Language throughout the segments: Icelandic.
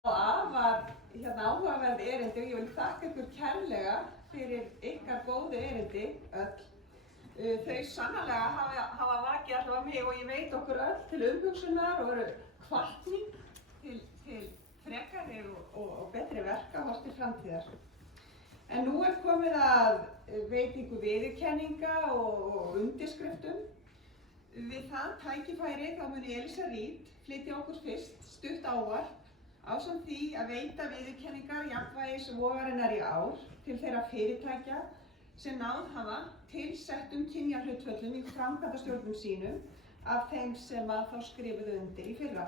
Var áhugaverð erindi og ég vil þakka ykkur kærlega fyrir ykkar góðu erindi öll. Þau sannarlega hafa vakið allavega mig og ég veit okkur öll til umhugsunar og eru hvatning til frekari og betri verka horft til framtíðar. En nú komið að veitingu viðurkenninga og undirskriftum. Við það tækifæri þá muni Elísa Reid flytja okkur fyrst stutt ávarp ásamt því að veita viðurkenningar jafnvægisvogarinnar í ár til þeirra fyrirtækja sem náð hafa tilsettum kynjahlutföllum í framkvæmdastjórnum sínum af þeim sem þá skrifuðu undir í fyrra.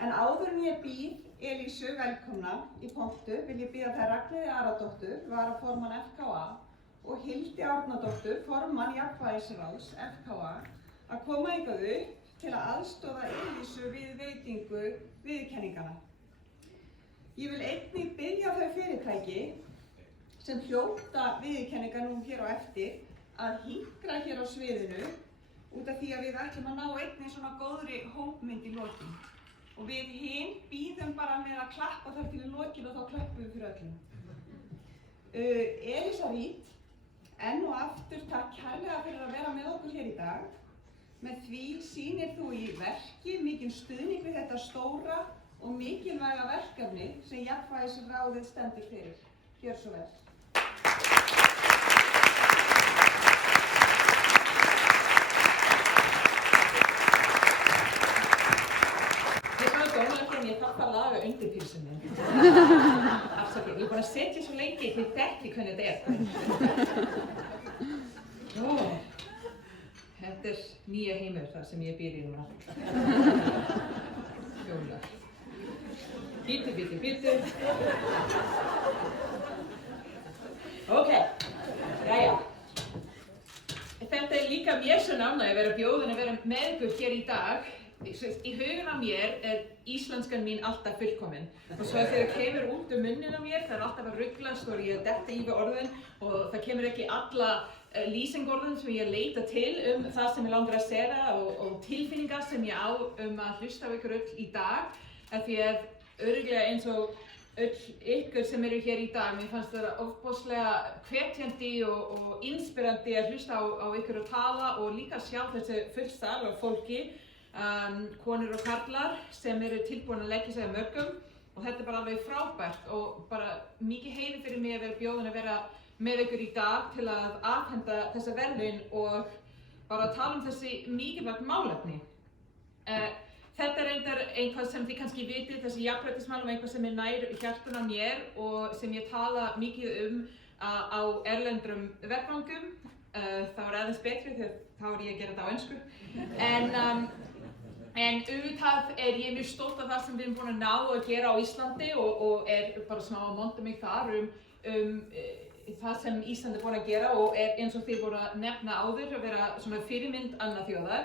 En áður en ég býð Elísu velkomna í pontu vil ég biðja þær Ragnheiði Aradóttur, varaformann FKA, og Hildi Árnadóttur, formann Jafnvægisráðs FKA, að koma hingað upp til að aðstoða Elísu við veitingu viðurkenningana. Ég vil einnig biðja þau fyrirtæki sem hljóta viðurkenningar nú hér á eftir að hinkra hér á sviðinu út af því að við ætlum að ná einnig svona góðri hópmynd í lokin. Og við hin bíðum bara með að klappa þar til í lokin og þá klöppum við fyrir öllum. Elísa Reid, enn og aftur takk kærlega fyrir að vera með okkur hér í dag. Með því sýnir þú í verki mikinn stuðning við þetta stóra og mikilvæga verkefni sem Jafnvægisráðið stendur fyrir. Gjör svo vel. Ég fann dómlega en ég þarf að laga undirpilsunni. Afsakið, ég er búin að setja svo lengi til þekki hvernig þetta er. Þetta er nýja heimur þar sem ég býr í núna. Fjólar. Bítu. Ok, jæja. Þetta er líka mér svo ánægja að vera bjóðin að vera með ykkur hér í dag. Í hugun á mér er íslenskan mín alltaf fullkomin. Og svo þegar kemur út munnin á mér, það er alltaf að ruglast og ég detta í við orðin og það kemur ekki alla lýsingorðin sem ég leita til það sem ég langar að segja og tilfinningar sem ég á að hlusta á ykkur öll í dag. Því að örugglega eins og öll ykkur sem eru hér í dag, mér fannst það ofboðslega hvetjandi og inspirandi að hlusta á ykkur og tala og líka sjá þessi fullsal af fólki, konur og karlar sem eru tilbúin að leggja sig að mörgum og þetta er bara alveg frábært og bara mikið heiður fyrir mig að vera bjóðin að vera með ykkur í dag til að afhenda þessa verðlaun og bara tala þessi mikilvægt málefni. Þetta er reyndar eitthvað sem þið kannski vitið, þessi jafnréttismál og eitthvað sem er nær hjartanu á mér og sem ég tala mikið á erlendum vettvangum. Það var aðeins betri þegar þá er ég að gera þetta á ensku. En auðvitað er ég mjög stolt af það sem við erum búin að ná að gera á Íslandi og er bara smá að monta mig þar það sem Ísland er búin að gera og er eins og þið voru að nefna áður að vera svona fyrirmynd annað þjóðar.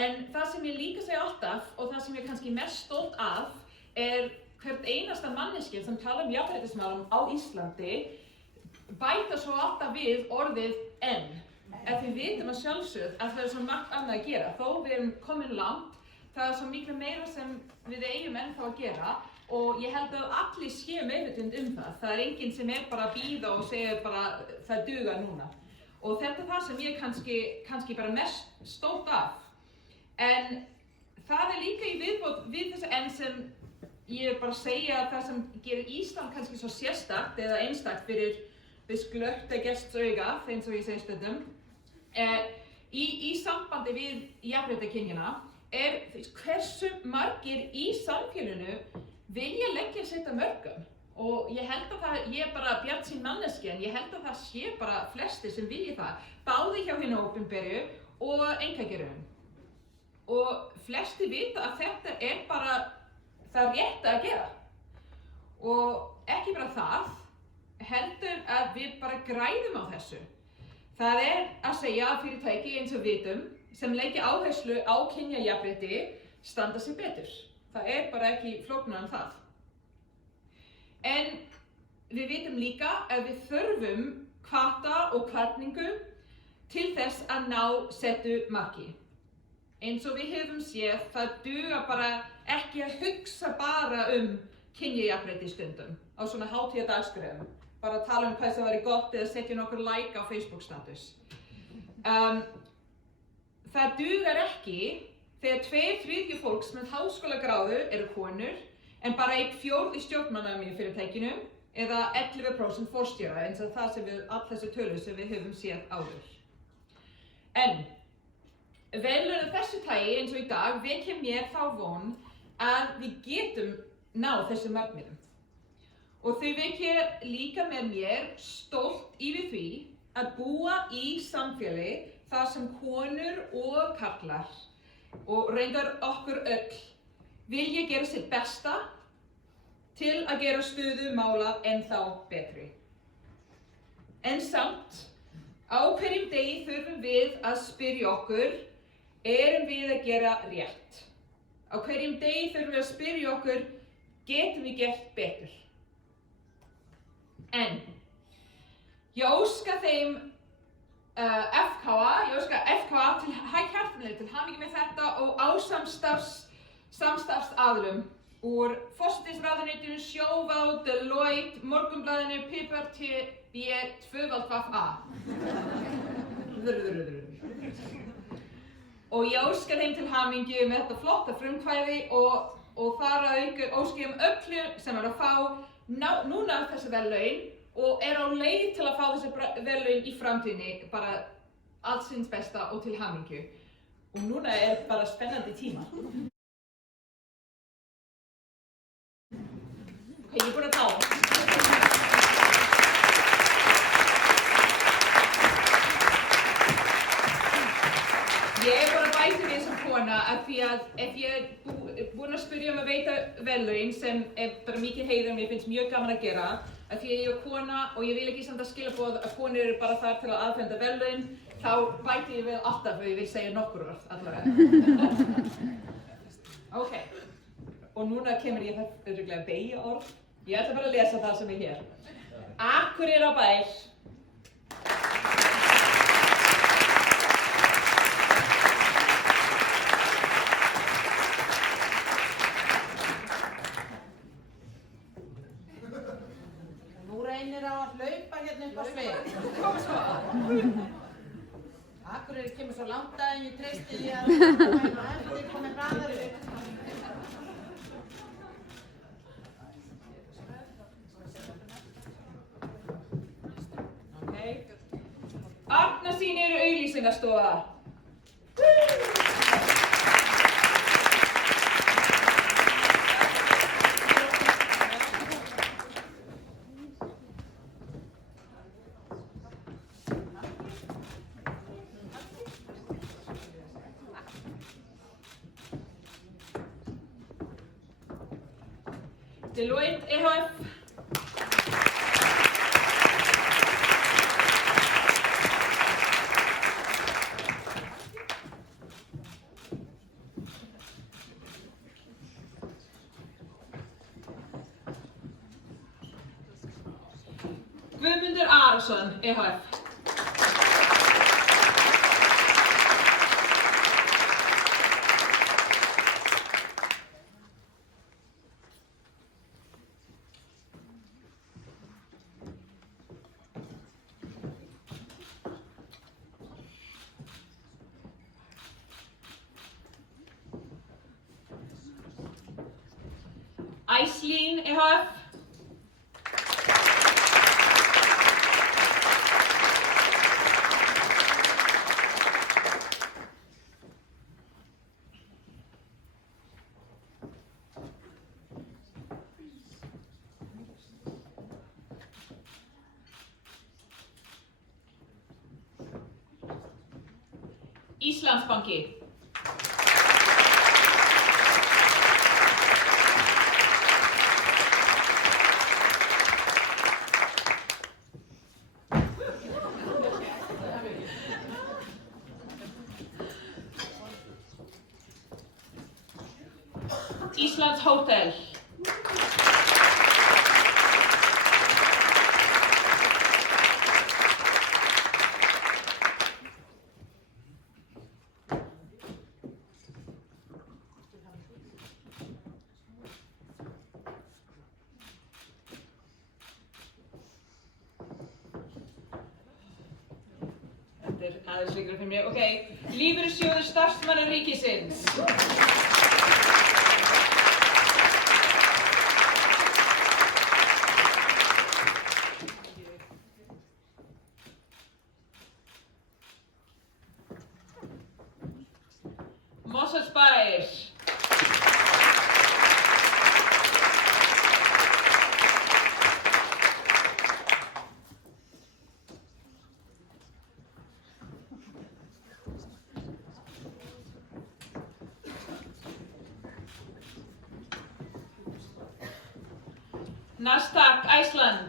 En það sem ég líka segja alltaf og það sem ég kannski mest stolt af er hvert einasta manneskja sem tala jafnréttismálum á Íslandi bæta svo alltaf við orðið en. Ef við vitum að sjálfsögð að það er svo margt annað að gera. Þó við erum komin langt, það er svo miklu meira sem við eigum ennþá að gera og ég held að allir séu meðvitund það. Það er enginn sem er bara að bíða og segja bara það dugar núna. Og þetta er það sem ég kannski bara mest stolt af. En það er líka í viðbót við þessi enn sem ég bara segja að það sem gerir Ísland kannski svo sérstakt eða einstakt fyrir glöggt gestsauga, eins og ég segi stundum. Í sambandi við jafnréttarkynjana er hversu margir í samfélaginu vilja leggja sitt af mörkum. Og ég held að ég er bara bjartsýn manneskja, en ég held að það sé bara flestir sem vilja það, báði hjá hinu opinberu og einkageiranum. Og flestir vita að þetta er bara það rétta að gera. Og ekki bara það, heldur að við bara græðum á þessu. Það er að segja að fyrirtæki eins og vitum sem leggja áherslu á kynjajafnrétti standa sig betur. Það er bara ekki flóknara en það. En við vitum líka að við þurfum hvata og hvatningu til þess að ná settu marki. Eins og við höfum séð, það dugar bara ekki að hugsa bara kynjajafnrétti stundum á svona hátíðardagskrifum. Bara tala hvað sem væri gott eða setja nokkur like á Facebook status. Það dugar ekki þegar 2/3 fólks með háskólagráðu eru konur en bara 1/4 í stjórnarmanna í fyrirtækinu eða 11% forstjóra eins og það sem all þessi tölur sem við höfum séð áður. En verðlaun þessu tagi eins og í dag vekja mér þá von að við getum náð þessum markmiðum. Og þau vekja líka með mér stolt yfir því að búa í samfélagi þar sem konur og karlar og reyndar okkur öll vilja gera sitt besta til að gera stöðu mála ennþá betri. En samt, á hverjum degi þurfum við að spyrja okkur, erum við að gera rétt? Á hverjum degi þurfum við að spyrja okkur, getum við gert betur? En ég óska þeim FKA til hærhjartanlega til hamingju með þetta og á samstarfsaðilum úr forsætisráðuneytinu, Sjóvá, Deloitte, Morgunblaðinu, Piper, B, 2A. Og ég óska þeim til hamingju með þetta flotta frumkvæði og þar að auka óska öllu sem að fá núna þessi verðlaun og á leið til að fá þessi verðlaun í framtíðinni, bara alls síns besta og til hamingju. Og núna bara spennandi tíma. Ok, ég búin að tala. Ég búin að bæta við sem kona af því að ef ég búin að spyrja að veita verðlaun sem bara mikið heiður og mér finnst mjög gaman að gera af því að ég kona og ég vil ekki senda skilaboð að konur eru bara þar til að aðfenda verðlaun, þá bæti ég við alltaf og ég vil segja nokkur orð allavega. Ok, og núna kemur ég það örugglega beygja orð. Ég ætla bara að lesa það sem er hér. Akureyrarbær. Nú reynir á að hlaupa hérna upp á svið. Komum svo. Akureyri kemur svo langt að ég treysti því að það komið hraðar upp. Arnarsýnir auglýsingastofa. Deloitte EHF. Guðmundur Arason EHF. Æslín EHF. Íslandsbanki. Íslandshótel. er aðeins lengra fyrir mér. Ok, Lífeyrissjóður starfsmanna ríkisins. Mosfellsbær. Nasdaq, Iceland.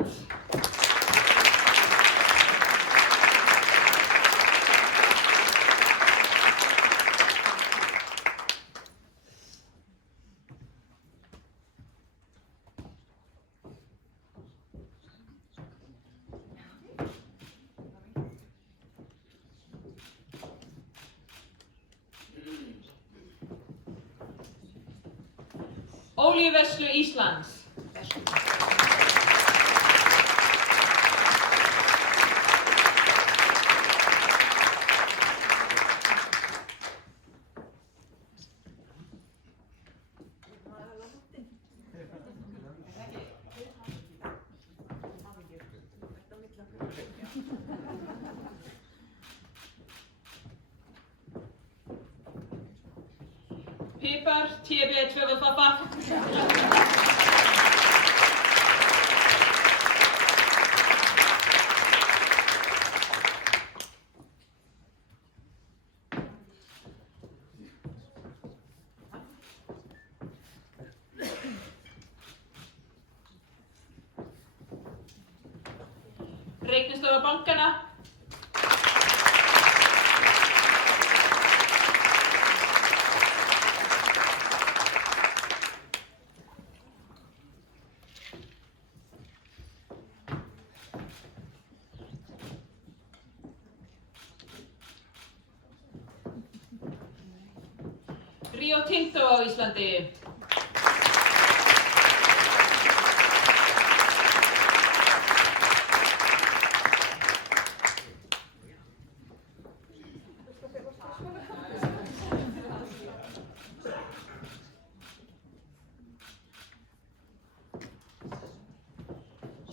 Olíuverslu Íslands. Pipar, TB, tvöfaldpappa. Reiknistofa bankana. Rio Tinto á Íslandi.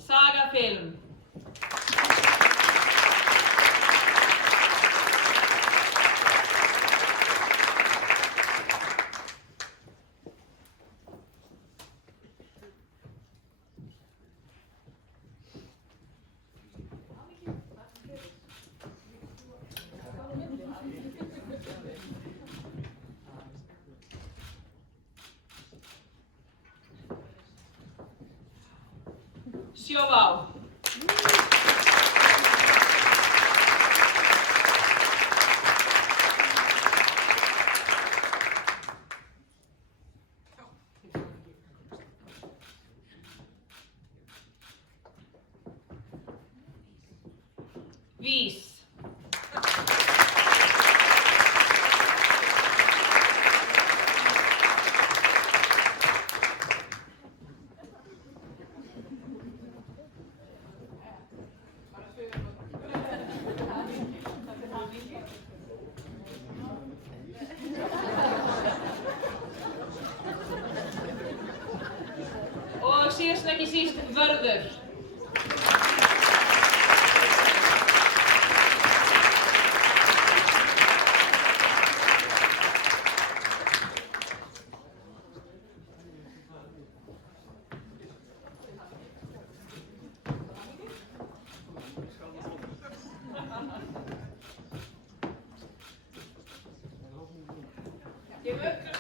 Saga Film. Sjóvá. Vís. Og síðast en ekki síst, Vörður. Gefum upp.